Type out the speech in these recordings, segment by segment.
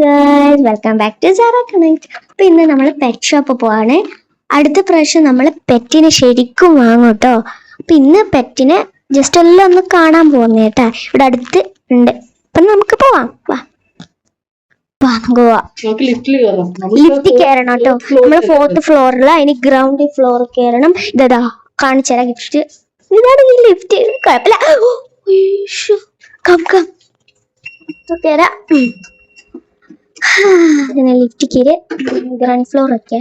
Guys, welcome back to Sara connect. അപ്പൊ ഇന്ന് നമ്മൾ പെറ്റ് ഷോപ്പ് പോവാണ്. അടുത്ത പ്രാവശ്യം നമ്മൾ പെറ്റിനെ ശരിക്കും വാങ്ങും കേട്ടോ. അപ്പൊ ഇന്ന് പെറ്റിനെ ജസ്റ്റ് എല്ലാം ഒന്ന് കാണാൻ പോകുന്ന കേട്ടാ. ഇവിടെ അടുത്ത് ഉണ്ട്. അപ്പൊ നമുക്ക് പോവാം. ലിഫ്റ്റ് കയറണം കേട്ടോ. നമ്മള് 4th ഫ്ലോറിൽ, അതിന് ഗ്രൗണ്ട് ഫ്ലോറിൽ കയറണം. ഇതാ കാണിച്ചരാ ഗിഫ്റ്റ്. ഇതാണ് ഈ ലിഫ്റ്റ്. കുഴപ്പമില്ല. കേറാ. ലിഫ്റ്റ് കയറി ഗ്രൗണ്ട് ഫ്ലോർ ഒക്കെ.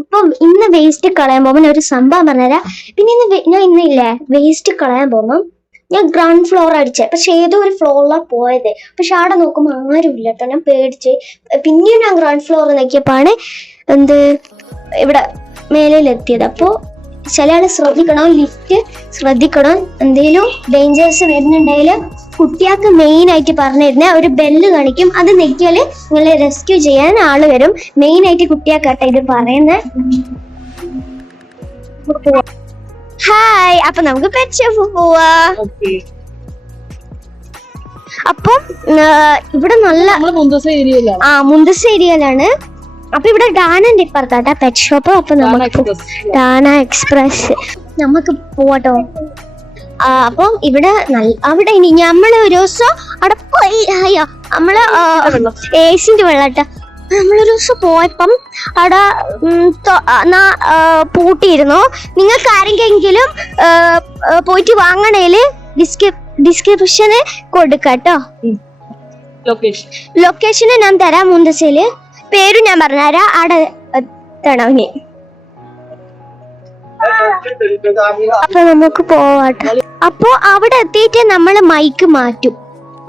ഇപ്പൊ ഇന്ന് വേസ്റ്റ് കളയാൻ പോകുമ്പോൾ ഒരു സംഭവം പറഞ്ഞുതരാം. പിന്നെ ഞാൻ ഇന്നില്ലേ വേസ്റ്റ് കളയാൻ പോകുമ്പോൾ ഞാൻ ഗ്രൗണ്ട് ഫ്ലോർ അടിച്ചേ. പക്ഷെ ഏതോ ഒരു ഫ്ലോറിലാണ് പോയത്. പക്ഷെ അവിടെ നോക്കുമ്പോൾ ആരും ഇല്ല കേട്ടോ. ഞാൻ പേടിച്ച് പിന്നെയും ഞാൻ ഗ്രൗണ്ട് ഫ്ലോർ നോക്കിയപ്പോഴാണ് ഇവിടെ മേലെത്തിയത്. അപ്പോൾ ചില ആള് ശ്രദ്ധിക്കണം, ലിഫ്റ്റ് ശ്രദ്ധിക്കണം. എന്തെങ്കിലും ഡേഞ്ചേഴ്സ് വരുന്നുണ്ടെങ്കിൽ കുട്ടികൾക്ക് മെയിൻ ആയിട്ട് പറഞ്ഞിരുന്ന ഒരു ബെല്ല് കാണിക്കും. അത് നെക്കിയാല് നിങ്ങളെ റെസ്ക്യൂ ചെയ്യാൻ ആള് വരും. മെയിൻ ആയിട്ട് കുട്ടികൾക്കാട്ടെ ഇത് പറയുന്നത്. ഹായ്, അപ്പൊ നമുക്ക് പെറ്റ് ഷോപ്പ് പോവാ. അപ്പം ഇവിടെ നല്ല മുന്തസ ഏരിയയിലാണ്. അപ്പൊ ഇവിടെ ഡാനന്റെ ഇപ്പുറത്താട്ടാ പെറ്റ് ഷോപ്പ്. അപ്പൊ നമുക്ക് ഡാന എക്സ്പ്രസ് നമുക്ക് പോവാട്ടോ. അപ്പം ഇവിടെ അവിടെ ഇനി നമ്മള് ഒരു ദിവസം അവിടെ പോയി. നമ്മള് ഏസിന്റെ വെള്ളട്ടാ. നമ്മളൊരു ദിവസം പോയപ്പം അവിടെ പൂട്ടിയിരുന്നു. നിങ്ങൾക്ക് ആരെങ്കിലും പോയിട്ട് വാങ്ങണേല് ഡിസ്ക്രിപ്ഷന് കൊടുക്കാട്ടോ. ലൊക്കേഷന് ഞാൻ തരാം. മുന്തസയില് പേര് ഞാൻ പറഞ്ഞുതരാം. അവിടെ എത്തണം. അപ്പൊ നമുക്ക് പോവാട്ടോ. അപ്പൊ അവിടെ എത്തിയിട്ട് നമ്മള് മൈക്ക് മാറ്റും.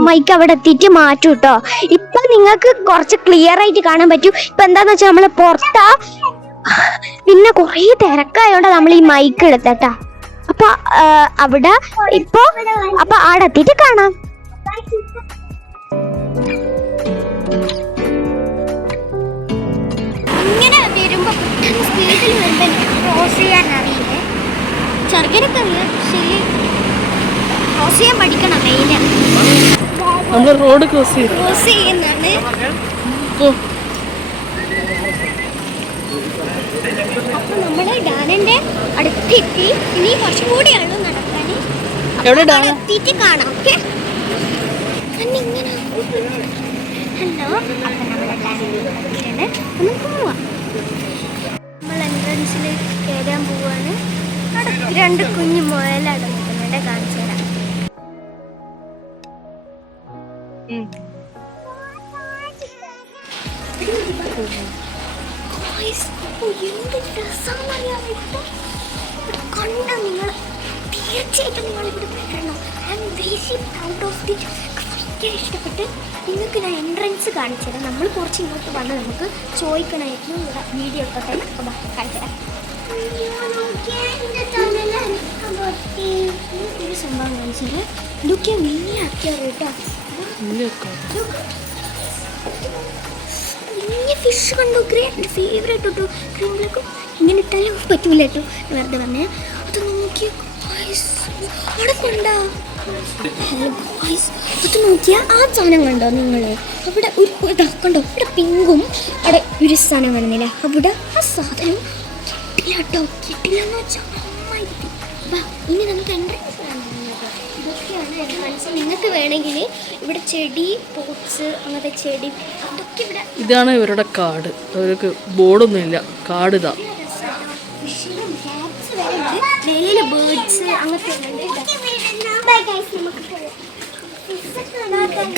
മൈക്ക് അവിടെ എത്തിയിട്ട് മാറ്റും കേട്ടോ. ഇപ്പൊ നിങ്ങൾക്ക് കുറച്ച് ക്ലിയർ ആയിട്ട് കാണാൻ പറ്റും. ഇപ്പൊ എന്താന്ന് വെച്ചാൽ നമ്മള് പുറത്താ, പിന്നെ കൊറേ തിരക്കായോണ്ടാ നമ്മൾ ഈ മൈക്ക് എടുത്തട്ടാ. അപ്പൊ അവിടെ ഇപ്പൊ അവിടെ എത്തിയിട്ട് കാണാം. ഇങ്ങനെ വരുമ്പോ സ്പീഡിൽ വരുമ്പോ ക്രോസ് ചെയ്യാൻ അറിയില്ലേ. ചെറുക്കനൊക്കെ അറിയാം, പക്ഷേ ക്രോസ് ചെയ്യാൻ പഠിക്കണം. മെയിൻ റോഡ് ക്രോസ് ചെയ്യുന്നതാണ്. അപ്പൊ നമ്മള് ഡാനന്റെ അടുത്തെത്തി. ഇനി കുറച്ചും കൂടിയുള്ളൂ നടക്കാൻ. എത്തിയിട്ട് കാണാം. Okay, hello. അപ്പൊ നമ്മളെ ഡാനന്റെ ഒന്ന് പോവാം. നമ്മൾ എൻട്രൻസിൽ കയറാൻ പോവാണ്. അവിടെ 2 കുഞ്ഞു മുയലാണ് നിൽക്കുന്നുണ്ട്. കാണിച്ചു തരാം. കണ്ട നിങ്ങൾ തീർച്ചയായിട്ടും നിങ്ങൾ ഇവിടെ വരണം. I am very proud of it. ഭയങ്കര ഇഷ്ടപ്പെട്ട്. നിങ്ങൾക്ക് ഞാൻ എൻട്രൻസ് കാണിച്ചു തരാം. നമ്മൾ കുറച്ച് ഇങ്ങോട്ട് വന്ന് നമുക്ക് ചോദിക്കണമായിരുന്നു. ഇവിടെ വീഡിയോ ഒക്കെ തന്നെ കാണിച്ചു തരാം. ഒരു സംഭവം കാണിച്ചാൽ ഇതൊക്കെ വലിയ അത്യാറ് കേട്ടോ. വലിയ ഫിഷ് കണ്ടു. എൻ്റെ ഫേവറേറ്റ് കേട്ടോ. ക്രീമിലൊക്കെ ഇങ്ങനെ ഇട്ടാലും പറ്റൂല കേട്ടോ. വെറുതെ പറഞ്ഞേ. അത് നോക്കിയ അവിടെ കണ്ടാ. അത് നോക്കിയാൽ ആ സാധനം കണ്ടോ നിങ്ങൾ? അവിടെ ഒരു കണ്ടോ, ഇവിടെ പിങ്കും അവിടെ ഒരു സാധനം കാണുന്നില്ല. അവിടെ ആ സാധനം കിട്ടില്ല കേട്ടോ. കിട്ടില്ലെന്ന് വെച്ചാൽ അമ്മായിരിക്കും. ഇനി നമുക്ക് എൻട്രൻസ് വേണം. ഇതൊക്കെയാണ് എൻട്രൻസ്. നിങ്ങൾക്ക് വേണമെങ്കിൽ ഇവിടെ ചെടി, പോട്ട്സ്, അങ്ങനത്തെ ചെടി അതൊക്കെ ഇവിടെ. ഇതാണ് ഇവരുടെ കാട്. അവർക്ക് ബോർഡൊന്നുമില്ല. കാട് ഇതാ. വെളിയിൽ ബേർഡ്സ് അങ്ങനത്തെ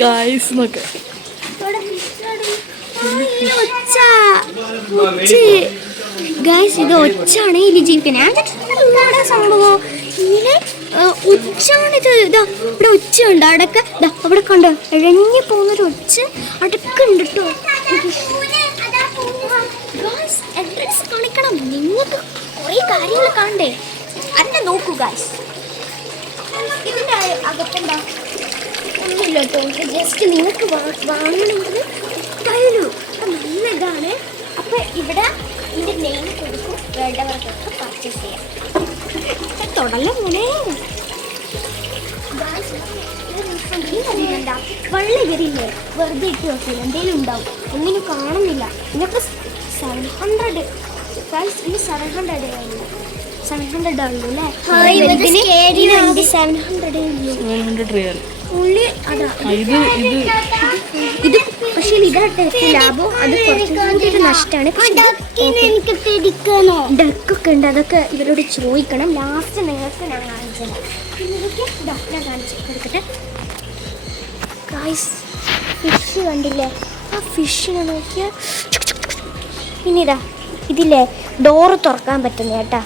ഗൈസ് നോക്കെ. ഗൈസ് ഇത് ഒച്ചാണ്. ഇതിൽ ജീവിക്കുന്നത് സംഭവം. ഇങ്ങനെ ഒച്ചാണിത്. ഇതാ ഇവിടെ ഒച്ച ഉണ്ട്. അവിടെയൊക്കെ അവിടെ കണ്ടോ ഇഴഞ്ഞു പോകുന്നൊരു ഒച്ച അടക്കുണ്ട് കേട്ടോ. എൻട്രൻസ് കാണിക്കണം. നിങ്ങൾക്ക് കുറേ കാര്യങ്ങൾ കാണണ്ടേ. അന്നെ നോക്കൂ ഗൈസ്. ഇതിൻ്റെ അകത്തുണ്ടാ ഒന്നുമില്ല കേട്ടോ. ജസ്റ്റ് നിങ്ങൾക്ക് വാങ്ങണമെങ്കിൽ തരൂ. നല്ല ഇതാണ്. അപ്പം ഇവിടെ ഇതിൻ്റെ നെയിം കൊടുക്കും. വേണ്ടവർക്കൊക്കെ പർച്ചേസ് ചെയ്യാം. തൊടല്ല മോനെ. വെള്ളം ഇവരില്ലേ വെറുതെ ഇട്ട് വെക്കില്ല, എന്തെങ്കിലും ഉണ്ടാവും, ഒന്നിനും കാണുന്നില്ല. ഇതൊക്കെ 700 ഇനി 700 ആയുള്ളൂ, 700 ആയുള്ളൂ അല്ലേ? 700 ഉള്ളി. അതാ ഇത് പക്ഷേ ഇതാട്ടെ ലാഭം, അത് കുറച്ചുകൂടി നഷ്ടമാണ്. ഡക്കൊക്കെ ഉണ്ട്, അതൊക്കെ ഇവരോട് ചോദിക്കണം. ലാസ്റ്റ് നിങ്ങൾക്ക് ഞാൻ കാണിച്ചു തരാം. ഇതൊക്കെ ഞാൻ കാണിച്ചു കൊടുക്കട്ടെ. ഫിഷ് കണ്ടില്ലേ? ആ ഫിഷിനെ നോക്കിയാൽ പിന്നെ ഇതില്ലേ ഡോറ് തുറക്കാൻ പറ്റുന്ന കേട്ടാ.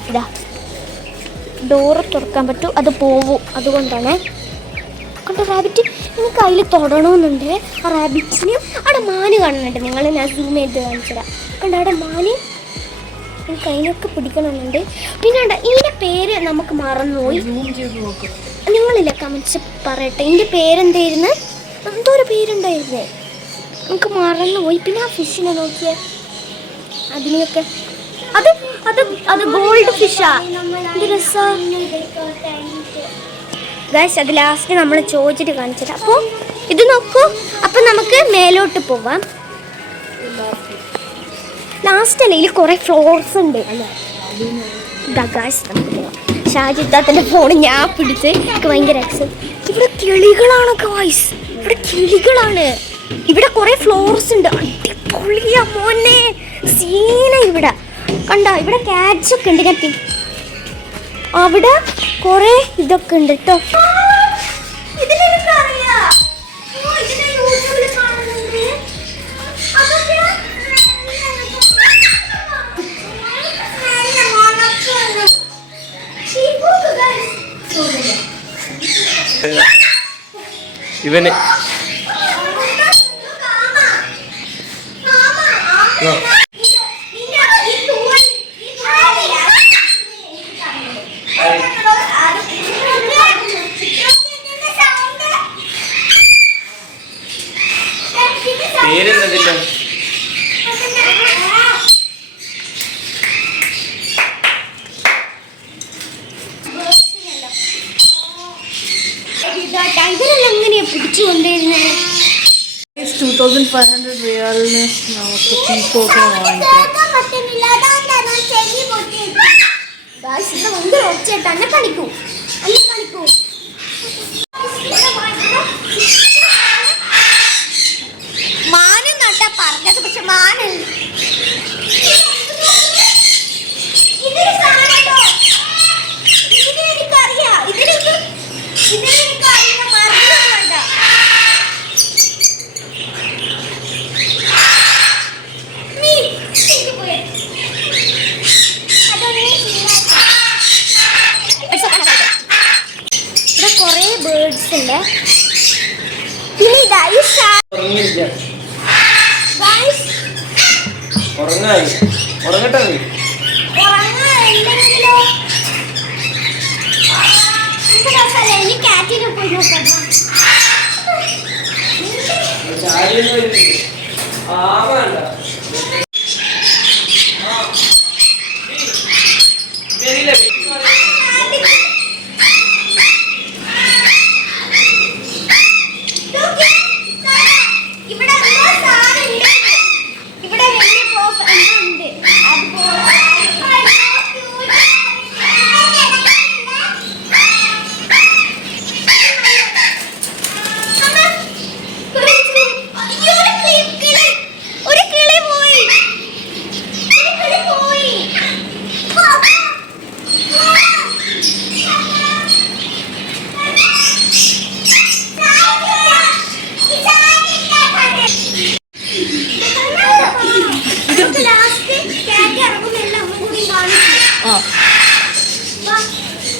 ഡോറ് തുറക്കാൻ പറ്റും, അത് പോവും, അതുകൊണ്ടാണ്. കണ്ടോ റാബിറ്റ്? എനിക്ക് അതിൽ തൊടണമെന്നുണ്ട്. ആ റാബിറ്റ്സിന് അവിടെ മാന് കാണുന്നുണ്ട്, നിങ്ങൾ ഞാൻ സൂം ചെയ്ത് കാണിച്ചുതരാം. കണ്ടോ അവിടെ മാന്? എനിക്ക് അതിനൊക്കെ പിടിക്കണമെന്നുണ്ട്. പിന്നെ ഇതിൻ്റെ പേര് നമുക്ക് മറന്നുപോയി. നിങ്ങളില്ല കമൻസ് പറയട്ടെ, ഇതിൻ്റെ പേരെന്തായിരുന്നു? എന്തോ ഒരു പേരുണ്ടായിരുന്നേ, നമുക്ക് മറന്നുപോയി. പിന്നെ ആ ഫിഷിനെ നോക്കിയേ, അതിനെയൊക്കെ അത് അത് അത് ഗോൾഡ് ഫിഷാ. ഇത് രസമാണ് ഗൈസ്. അത് ലാസ്റ്റ് നമ്മൾ ചോദിച്ചിട്ട് കാണിച്ചത്. അപ്പോൾ ഇത് നോക്കൂ. അപ്പം നമുക്ക് മേലോട്ട് പോവാം. ലാസ്റ്റ് അല്ലേ, ഇതിൽ കുറേ ഫ്ലോർസ് ഉണ്ട് അല്ലേ? ഗൈസ് നമുക്ക് പോവാം. ഷാജിത്താത്തൻ്റെ ഫോൺ ഞാൻ പിടിച്ച് എനിക്ക് ഭയങ്കര ഇവിടെ കിളികളാണ് ഗൈസ്, ഇവിടെ കിളികളാണ്. ഇവിടെ കുറേ ഫ്ലോർസ് ഉണ്ട്, അടിപൊളിയാ മോനെ, സീന. ഇവിടെ കണ്ടോ, ഇവിടെ ക്യാറ്റ്സ് ഒക്കെ ഉണ്ട്. കത്തി അവിടെ കുറേ ഇതൊക്കെ ഉണ്ട് കേട്ടോ. ഇവന് പേരെന്തതില്ല? എങ്ങനെയാ പിടിച്ചു കൊണ്ടുവരുന്നത്? 2500 റിയാലിന് നമുക്ക് പീക്കോക്കെ വാങ്ങിക്കാം. തന്നെ കളിക്കൂ, അല്ല കളിക്കൂ. മാനം നട്ടാ പറഞ്ഞത്, പക്ഷെ മാനല്ല. ഇതിനെനിക്കറിയാം, ഇതിനെനിക്കറിയാം, മരണം വേണ്ട. ഇവിടെ കുറേ ബേർഡ്സ് ഉണ്ട്. പിന്നെ കാറ്റിനെ പോയി നോക്കാം.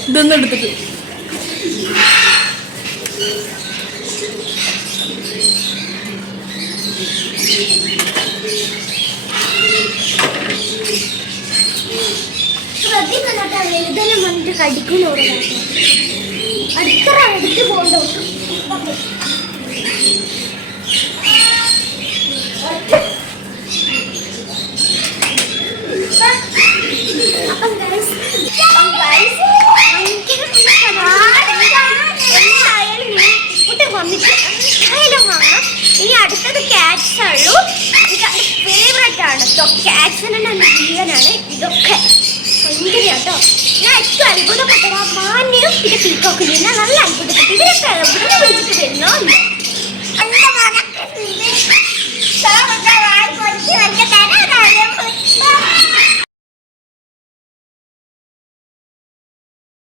ഇതൊന്നും എടുത്തിട്ട് ഇതെല്ലാം വന്നിട്ട് കടിക്കുന്നു. അടുത്ത എടുത്ത് പോകണ്ടോ? വന്നിട്ട് ഇതൊക്കെ ആക്സിഡന്റ് ആണ്, ജീവനാണ് ഇതൊക്കെ ഭയങ്കര കേട്ടോ. ഞാൻ ഏറ്റവും അത്ഭുതപ്പെട്ടത് ആ മാന്യനും പിന്നെ പീക്കോക്കിനും. ഞാൻ നല്ല അത്ഭുതപ്പെട്ടു. ഇവരൊക്കെ എവിടെ